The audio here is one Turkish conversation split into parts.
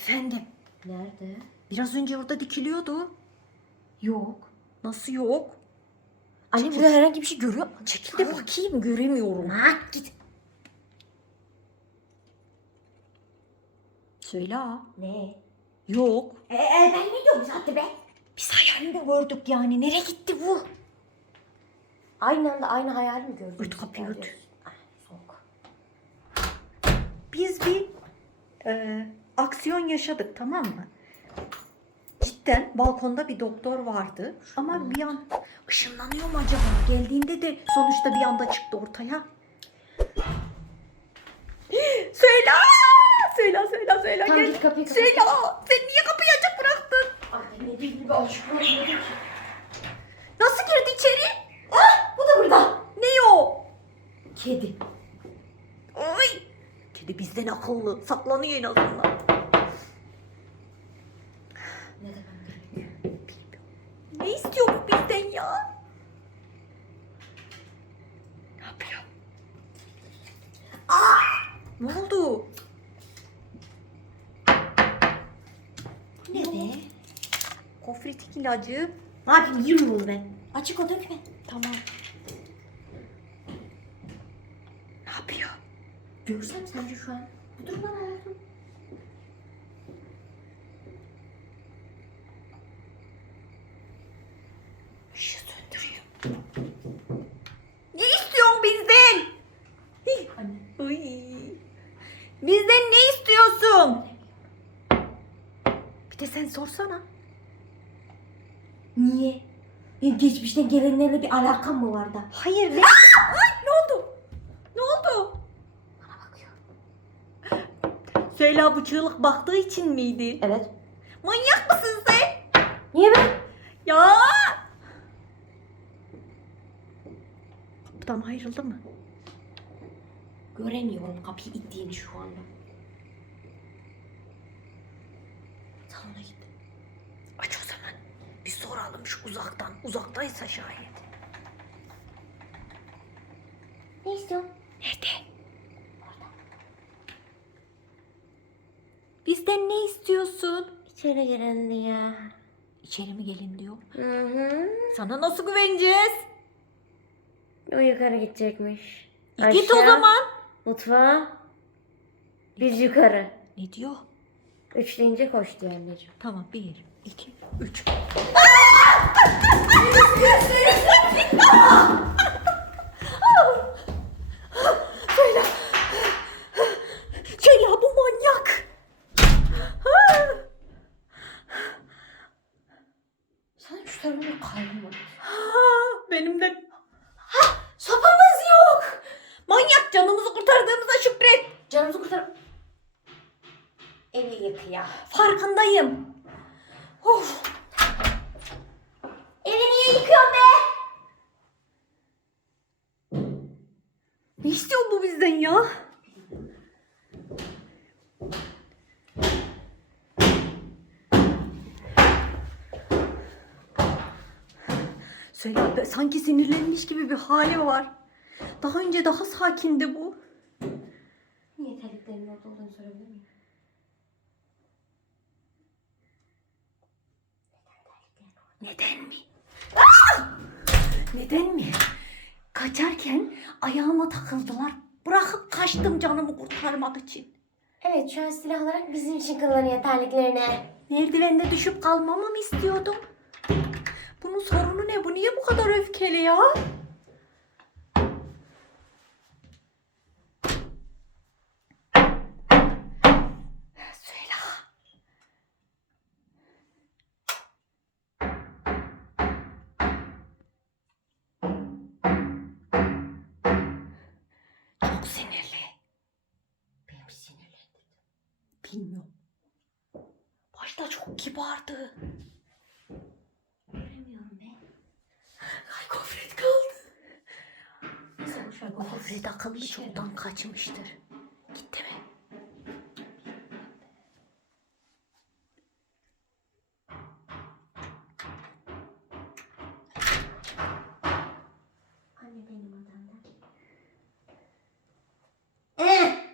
Efendim, Nerede? biraz önce orada dikiliyordu. Yok. Nasıl yok? Anne Çekil. burada herhangi bir şey görüyor musun? Çekil de bakayım, göremiyorum. Ha git. Söyle ha. Ne? Yok. Ee, ben ne diyorum zaten be? Biz hayalinde gördük yani. Nereye gitti bu? Aynı anda aynı hayal mi gördün? Ört kapıyı, ört. Soğuk. Biz bir e, aksiyon yaşadık tamam mı? Cidden balkonda bir doktor vardı. Ama bir an ışınlanıyor mu acaba? Geldiğinde de sonuçta bir anda çıktı ortaya. söyle! Söyle, söyle, söyle. Tamam, Gel. git kapıyı kapat. Söyle! Sen niye kapıyı açık bıraktın? Aşık. Nasıl girdi içeri? Ah bu da burada. Ne o? Kedi. Oy! Kedi bizden akıllı. Saklanıyor en azından. Ne demem gerekiyor? Ne istiyor bu bizden ya? Ne yapıyor? Aa! Ne oldu? Ne be? Kofretik ilacı. Ne yapayım yiyeyim bunu ben. Açık o dökme. Tamam. Ne yapıyor? Görsem sence şu an. Bu durumda ne oldu? Işığı söndürüyor. Ne istiyorsun bizden? Anne. Ay. Bizden ne istiyorsun? Bir de sen sorsana. Niye? Benim geçmişten gelenlerle bir alakam mı var da? Hayır. Oldu? Ne Söyle bu çığlık baktığı için miydi? Evet. Manyak mısın sen? Niye ben? Ya! Kapıdan ayrıldı mı? Göremiyorum kapıyı ittiğini şu anda. Salona gitti. Aç o zaman. Bir soralım şu uzaktan. Uzaktaysa şayet. Ne istiyorsun? Nerede? Bizden ne istiyorsun? İçeri girelim ya. İçeri mi gelin diyor. Hı hı. Sana nasıl güveneceğiz? O yukarı gidecekmiş. E Git o zaman. Mutfağa. Biz yukarı. Ne diyor? Üç deyince koş diyor anneciğim. Tamam bir, iki, üç. Söyle. Söyle bu manyak. Kalbim var. Benim de sopamız yok. Manyak canımızı kurtardığımıza şükret. Canımızı kurtar. Evi yık ya. Farkındayım. Of. Evi niye yıkıyorsun be? Ne istiyor bu bizden ya? Be, sanki sinirlenmiş gibi bir hali var. Daha önce daha sakindi bu. Niye terliklerimin orada olduğunu sorabilir miyim? Neden mi? Ah! Neden mi? Kaçarken ayağıma takıldılar. Bırakıp kaçtım canımı kurtarmak için. Evet şu an silah olarak bizim için kullanıyor terliklerini. Merdivende düşüp kalmamı mı istiyordum? Bunun sorunu ne? Bu niye bu kadar öfkeli ya? Bilmiyorum. Başta çok kibardı. Müfit akıllı çoktan kaçmıştır. Gitti mi? Anne eh!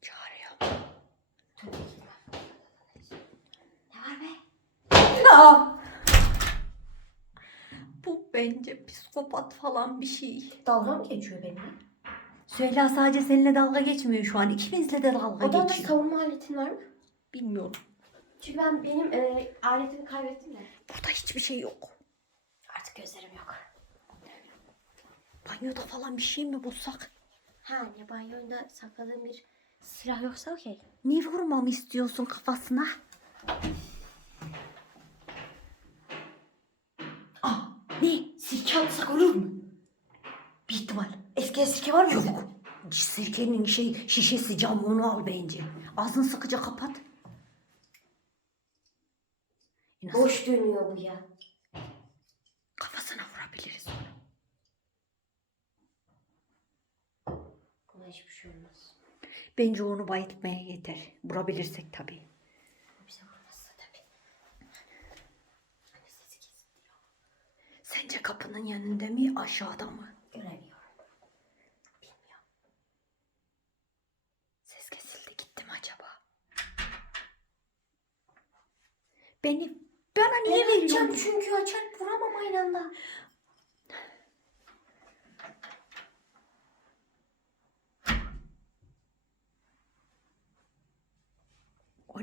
Çağırıyor. Ne var be? Aa! Bence psikopat falan bir şey. Dalga mı geçiyor benimle? Süheyla sadece seninle dalga geçmiyor şu an. İkimizle de dalga Odanda geçiyor. savunma aletin var mı? Bilmiyorum. Çünkü ben benim e, aletimi kaybettim de. Burada hiçbir şey yok. Artık gözlerim yok. Banyoda falan bir şey mi bulsak? Ha ne banyoda sakladığım bir silah yoksa okey. Niye vurmamı istiyorsun kafasına? Ah ne? Sirke alsak olur mu? Bir ihtimal. Eski sirke var mı? Yok. Sirkenin şey şişesi cam onu al bence. Ağzını sıkıca kapat. Nasıl? Boş dönüyor bu ya. Kafasına vurabiliriz onu. Buna hiçbir şey olmaz. Bence onu bayıltmaya yeter. Vurabilirsek tabii. Bize vurmazsa tabii. Hani sesi. Sence kapının yanında mı aşağıda mı? Göremiyorum. Bilmiyorum. Ses kesildi gitti mi acaba? Beni bana niye Ben açacağım veriyorsun? çünkü açar vuramam aynı anda.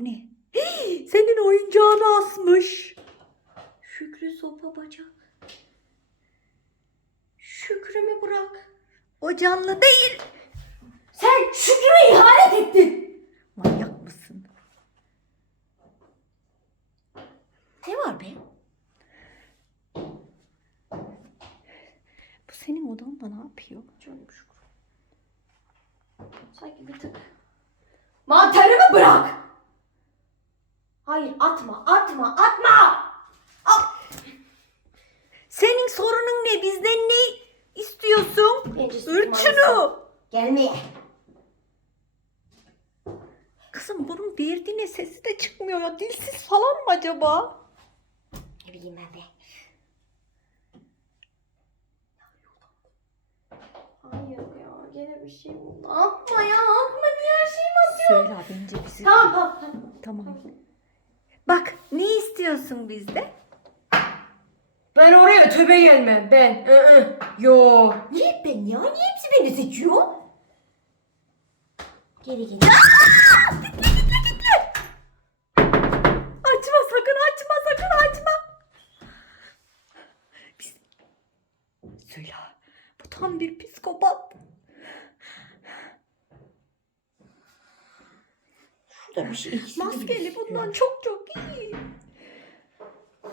O ne? Hii, senin oyuncağını asmış. Şükrü sopa bacak. Şükrümü bırak. O canlı değil. Sen Şükrü'ye ihanet ettin. Manyak mısın? Ne var be? Bu senin odanda ne yapıyor? Canım Şükrü. Sanki bir tık. Mantarımı bırak. Hayır atma atma atma. Senin sorunun ne? Bizden ne istiyorsun? Bence Ür sıkma şunu. Gelmeye. Kızım bunun verdiğine sesi de çıkmıyor ya. Dilsiz falan mı acaba? Ne bileyim ben. Hayır ya gene bir şey buldu. Atma ya atma niye her şeyimi atıyorsun? Söyle bence bizi. Tamam tamam tamam. Ne istiyorsun bizde? Ben oraya töbe gelmem ben. Iı, Yo. Niye ben ya? Niye hepsi beni seçiyor? Geri geri. Açma sakın açma sakın açma. Biz... Söyle. Bu tam bir psikopat. Şurada bir şey eksik. Maskeli bundan çok çok iyi. Bu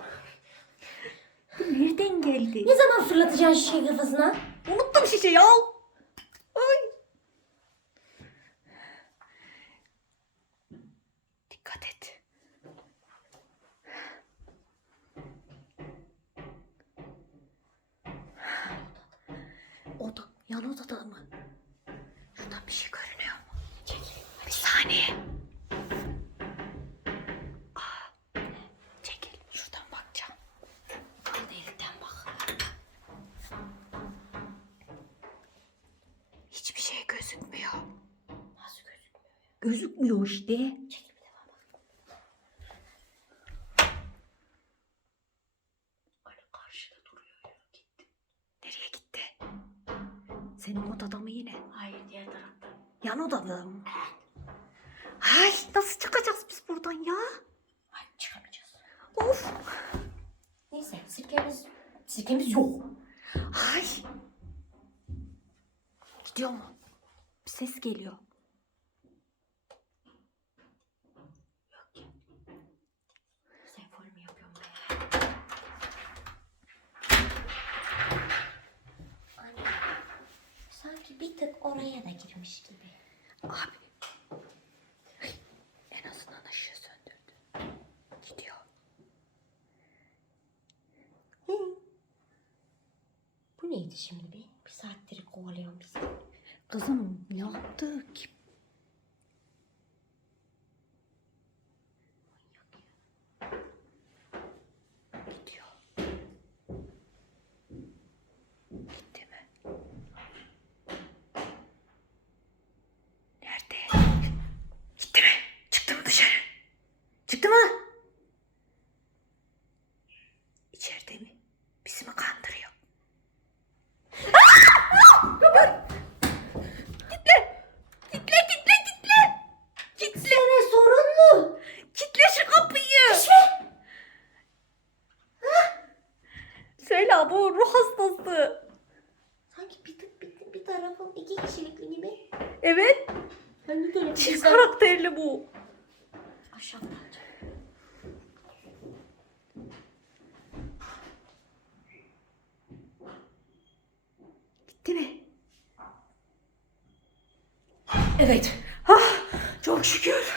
nereden geldi? Ne zaman fırlatacaksın şişeyi kafasına? Unuttum şişeyi al. Ay. Dikkat et. Oda, yan odada mı? Şuradan bir şey görünüyor mu? Çekil. Bir saniye. Aa, çekil. Şuradan bakacağım. Al elinden bak. Hiçbir şey gözükmüyor. Nasıl gözükmüyor? Gözükmüyor işte. Çekil bir defa bak. Ali karşıda duruyor ya gitti. Nereye gitti? Senin odada mı yine? Hayır diğer tarafta. Yan odada mı? Ay nasıl çıkacağız biz buradan ya? Ay çıkamayacağız. Of. Neyse sirkemiz, sirkemiz yok. Ay. Gidiyor mu? Bir ses geliyor. Senfoni mi yapıyorum ben? Anne, sanki bir tık oraya da girmiş gibi. Abi. Ay, En azından ışığı söndürdü. Gidiyor. Bu neydi şimdi be? Bir saattir kovalıyor bizi. Kızım ne yaptı ki? Gidiyor. Gitti mi? Nerede? Gitti mi? Çıktı mı dışarı? Çıktı mı? hastası. Sanki bir, tık- bir, bir tarafım iki kişilik gibi. Evet. Ben tarafım. Çift karakterli bu. Aşağıdan. Gitti mi? Evet. Ah, çok şükür.